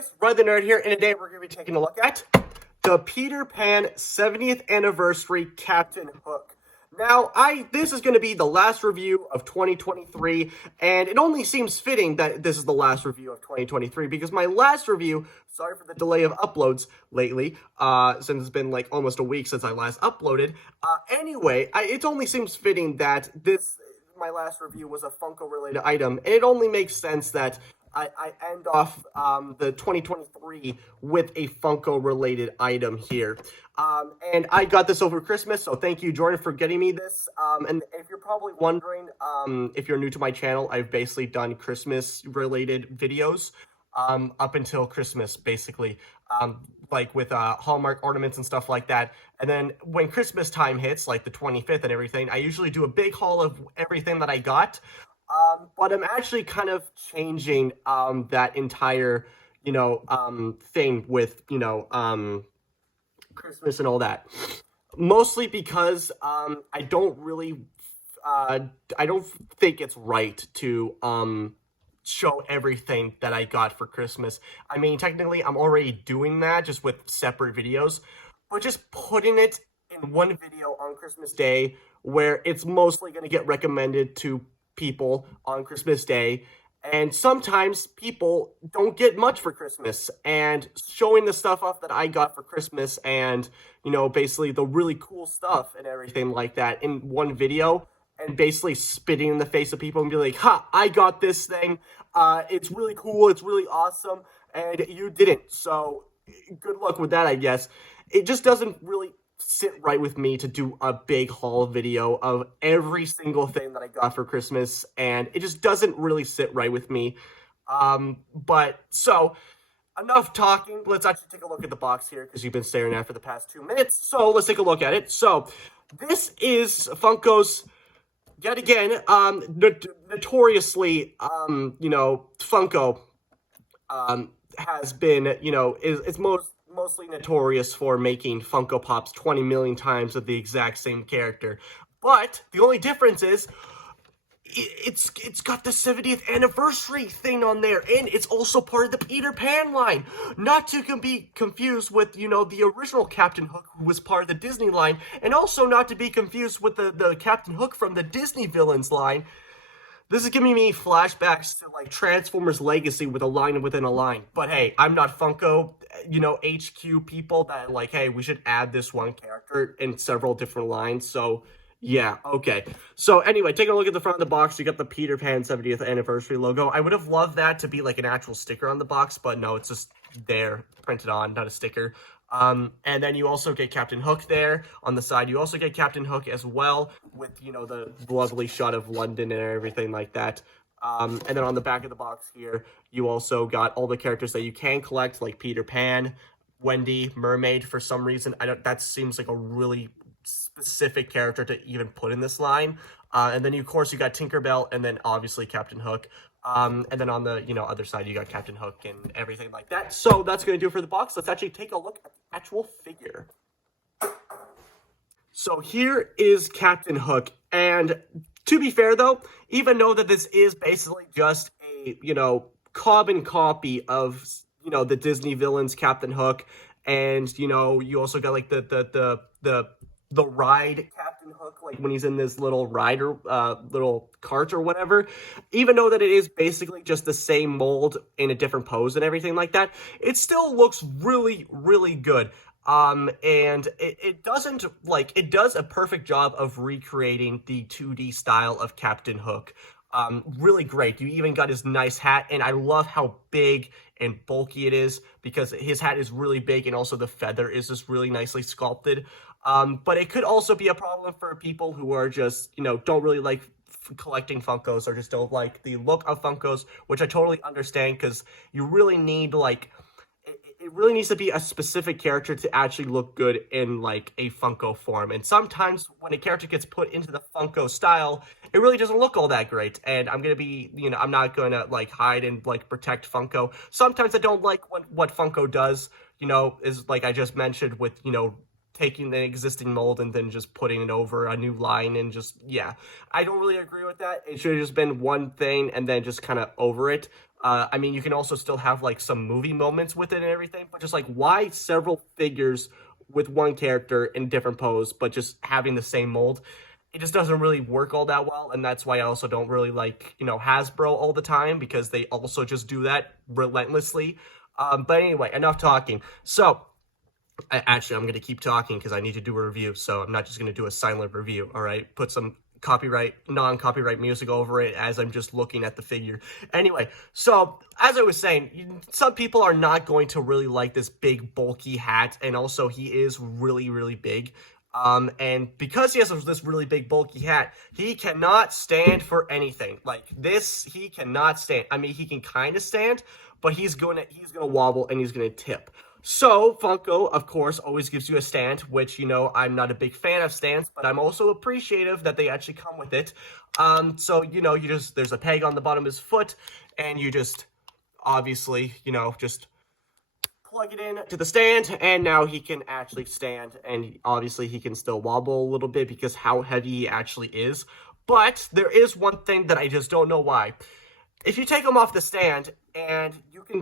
guys, Red the Nerd here, and today we're going to be taking a look at the Peter Pan 70th Anniversary Captain Hook. Now, this is going to be the last review of 2023, and it only seems fitting that this is the last review of 2023, because my last review, sorry for the delay of uploads lately, since it's been like almost a week since I last uploaded. It only seems fitting that my last review was a Funko-related item, and it only makes sense that I end off the 2023 with a Funko-related item here. And I got this over Christmas, so thank you, Jordan, for getting me this. And if you're probably wondering, if you're new to my channel, I've basically done Christmas-related videos up until Christmas, basically, like with Hallmark ornaments and stuff like that. And then when Christmas time hits, like the 25th and everything, I usually do a big haul of everything that I got. But I'm actually kind of changing that entire, thing with, Christmas and all that. Mostly because I don't think it's right to show everything that I got for Christmas. I mean, technically, I'm already doing that just with separate videos, but just putting it in one video on Christmas Day where it's mostly going to get recommended to people on Christmas Day, and sometimes people don't get much for Christmas, and showing the stuff off that I got for Christmas and, basically the really cool stuff and everything like that in one video, and basically spitting in the face of people and be like, ha, I got this thing, it's really cool, it's really awesome, and you didn't, so good luck with that, I guess. It just doesn't really sit right with me to do a big haul video of every single thing that I got for Christmas, and it just doesn't really sit right with me. So enough talking. Let's actually take a look at the box here, because you've been staring at it for the past 2 minutes. So let's take a look at it. So this is Funko's, yet again, notoriously, Funko has been, is mostly notorious for making Funko Pops 20 million times with the exact same character. But the only difference is it's got the 70th anniversary thing on there, and it's also part of the Peter Pan line. Not to be confused with, the original Captain Hook, who was part of the Disney line, and also not to be confused with the Captain Hook from the Disney Villains line. This is giving me flashbacks to, like, Transformers Legacy with a line within a line. But hey, I'm not Funko, HQ people that, like, hey, we should add this one character in several different lines. So, yeah, okay. So, anyway, taking a look at the front of the box, you got the Peter Pan 70th Anniversary logo. I would have loved that to be, like, an actual sticker on the box, but no, it's just there, printed on, not a sticker. And then you also get Captain Hook there. On the side, you also get Captain Hook as well, with, the lovely shot of London and everything like that. And then on the back of the box here, you also got all the characters that you can collect, like Peter Pan, Wendy, Mermaid. For some reason, that seems like a really specific character to even put in this line. And then, of course, you got Tinkerbell, and then obviously Captain Hook. And then on the, other side, you got Captain Hook and everything like that. So that's going to do it for the box. Let's actually take a look at the actual figure. So here is Captain Hook. And to be fair, though, even though that this is basically just a, carbon copy of, the Disney Villains Captain Hook, and, you also got, like, the ride Captain Hook, like when he's in this little rider, little cart or whatever, even though that it is basically just the same mold in a different pose and everything like that, it still looks really, really good. And it does a perfect job of recreating the 2D style of Captain Hook. Really great. You even got his nice hat, and I love how big and bulky it is, because his hat is really big, and also the feather is just really nicely sculpted. But it could also be a problem for people who are just, don't really like collecting Funkos, or just don't like the look of Funkos, which I totally understand, because you really need, like, it really needs to be a specific character to actually look good in, like, a Funko form. And sometimes when a character gets put into the Funko style, it really doesn't look all that great. And I'm going to be, I'm not going to, like, hide and, like, protect Funko. Sometimes I don't like what Funko does, is, like I just mentioned, with, taking the existing mold and then just putting it over a new line and just, yeah. I don't really agree with that. It should have just been one thing and then just kind of over it. I mean, you can also still have like some movie moments with it and everything, but just like why several figures with one character in different pose, but just having the same mold? It just doesn't really work all that well, and that's why I also don't really like, Hasbro all the time, because they also just do that relentlessly. But anyway, enough talking. So, actually, I'm going to keep talking because I need to do a review, so I'm not just going to do a silent review, all right? Put some non-copyright music over it as I'm just looking at the figure. Anyway, so as I was saying, some people are not going to really like this big bulky hat, and also he is really, really big. And because he has this really big bulky hat, he cannot stand for anything. Like this, he cannot stand. I mean, he can kind of stand, but he's gonna wobble and he's gonna tip. So, Funko, of course, always gives you a stand, which, I'm not a big fan of stands, but I'm also appreciative that they actually come with it. So, there's a peg on the bottom of his foot, and you just, obviously, just plug it in to the stand, and now he can actually stand, and obviously he can still wobble a little bit because how heavy he actually is. But there is one thing that I just don't know why. If you take him off the stand, and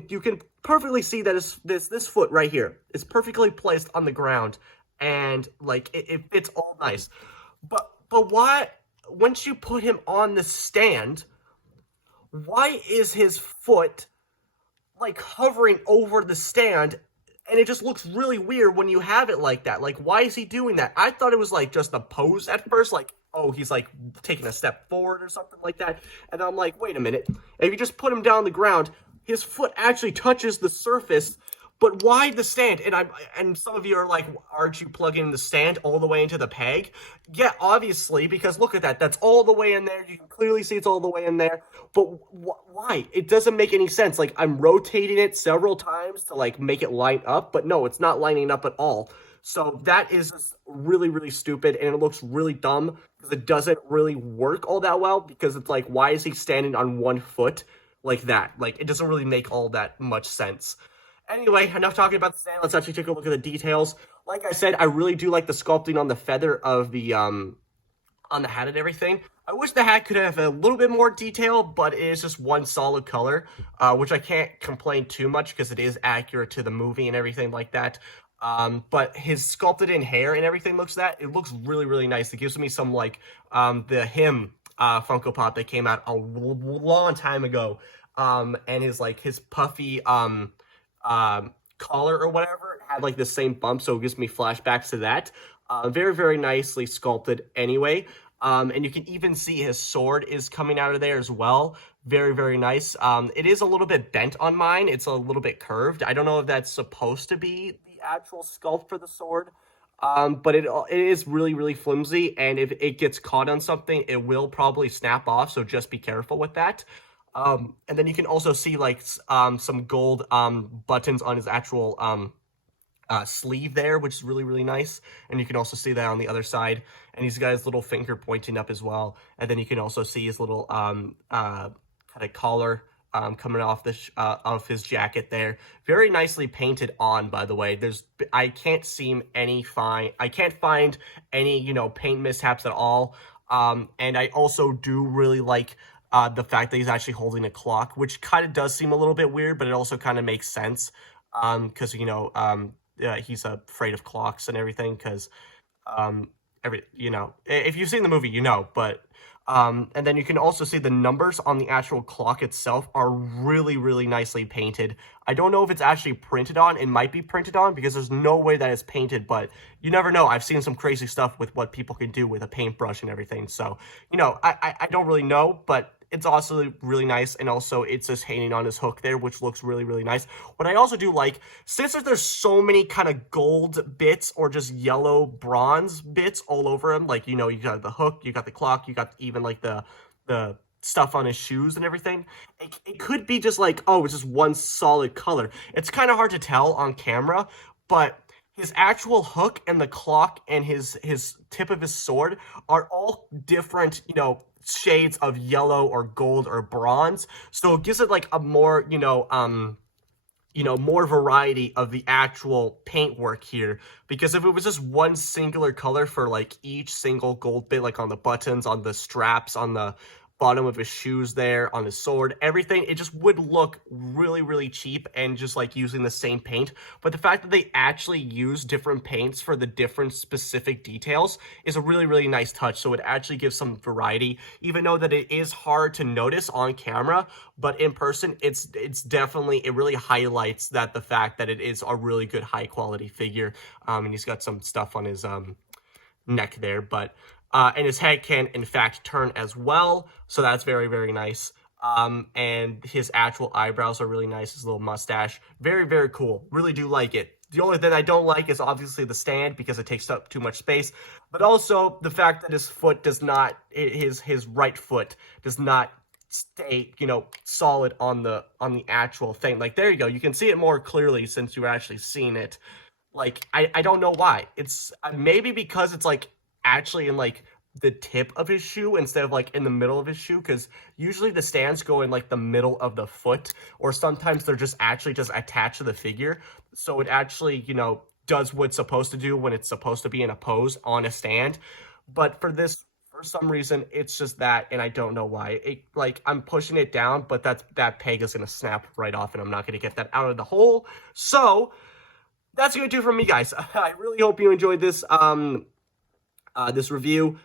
you can perfectly see that this foot right here is perfectly placed on the ground, and like it fits all nice. But why, once you put him on the stand, why is his foot like hovering over the stand? And it just looks really weird when you have it like that. Like, why is he doing that? I thought it was like just a pose at first, like, oh, he's like taking a step forward or something like that. And I'm like, wait a minute. If you just put him down on the ground, his foot actually touches the surface. But why the stand? And some of you are like, aren't you plugging the stand all the way into the peg? Yeah, obviously, because look at that. That's all the way in there. You can clearly see it's all the way in there. But why? It doesn't make any sense. Like, I'm rotating it several times to, like, make it line up. But no, it's not lining up at all. So that is just really, really stupid. And it looks really dumb because it doesn't really work all that well. Because it's like, why is he standing on one foot like that? Like, it doesn't really make all that much sense. Anyway, enough talking about the stand. Let's actually take a look at the details. Like I said, I really do like the sculpting on the feather of the on the hat and everything. I wish the hat could have a little bit more detail, but it is just one solid color, which I can't complain too much because it is accurate to the movie and everything like that. But his sculpted in hair and everything it looks really, really nice. It gives me some like the Him Funko Pop that came out a long time ago. And his puffy collar or whatever had like the same bump, so it gives me flashbacks to that. Very, very nicely sculpted anyway. And you can even see his sword is coming out of there as well. Very, very nice. It is a little bit bent on mine. It's a little bit curved. I don't know if that's supposed to be the actual sculpt for the sword. But it is really, really flimsy, and if it gets caught on something, it will probably snap off, so just be careful with that. And then you can also see like some gold buttons on his actual sleeve there, which is really, really nice. And you can also see that on the other side. And he's got his little finger pointing up as well. And then you can also see his little kind of collar coming off of his jacket there. Very nicely painted on, by the way. I can't find any paint mishaps at all. And I also do really like the fact that he's actually holding a clock, which kind of does seem a little bit weird, but it also kind of makes sense, because he's afraid of clocks and everything, because if you've seen the movie, but and then you can also see the numbers on the actual clock itself are really, really nicely painted. I don't know if it's actually printed on. It might be printed on because there's no way that it's painted, but you never know. I've seen some crazy stuff with what people can do with a paintbrush and everything. So, I don't really know, but it's also really nice, and also it's just hanging on his hook there, which looks really, really nice. What I also do like, since there's so many kind of gold bits or just yellow bronze bits all over him, like, you got the hook, you got the clock, you got even like the stuff on his shoes and everything, it could be just like, oh, it's just one solid color. It's kind of hard to tell on camera, but his actual hook and the clock and his tip of his sword are all different, shades of yellow or gold or bronze, so it gives it like a more more variety of the actual paintwork here. Because if it was just one singular color for like each single gold bit, like on the buttons, on the straps, on the bottom of his shoes there, on his sword, everything, it just would look really, really cheap and just like using the same paint. But the fact that they actually use different paints for the different specific details is a really, really nice touch. So it actually gives some variety, even though that it is hard to notice on camera, but in person, it's definitely, it really highlights that the fact that it is a really good high quality figure. And he's got some stuff on his neck there, but and his head can in fact turn as well, so that's very, very nice. And his actual eyebrows are really nice, his little mustache, very, very cool. Really do like it. The only thing I don't like is obviously the stand because it takes up too much space, but also the fact that his foot does not, his right foot does not stay, solid on the actual thing. Like there you go, you can see it more clearly since you've actually seen it. Like I don't know why. It's maybe because it's like actually in like the tip of his shoe instead of like in the middle of his shoe, because usually the stands go in like the middle of the foot, or sometimes they're just actually just attached to the figure, so it actually does what it's supposed to do when it's supposed to be in a pose on a stand. But for this, for some reason, it's just that, and I don't know why. It, like, I'm pushing it down, but that peg is gonna snap right off, and I'm not gonna get that out of the hole. So that's gonna do for me, guys. I really hope you enjoyed this this review.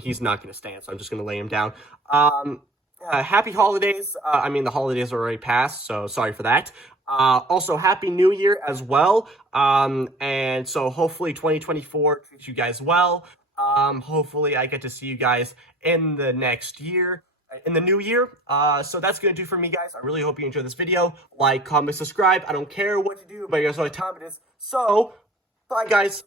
He's not gonna stand, so I'm just gonna lay him down. Happy holidays. I mean, the holidays are already passed, so sorry for that. Also, Happy New Year as well. And so hopefully 2024 treats you guys well. Hopefully I get to see you guys in the next year, in the new year. So that's going to do for me, guys. I really hope you enjoyed this video. Like, comment, subscribe. I don't care what you do, but you guys know what time it is. So, bye, guys.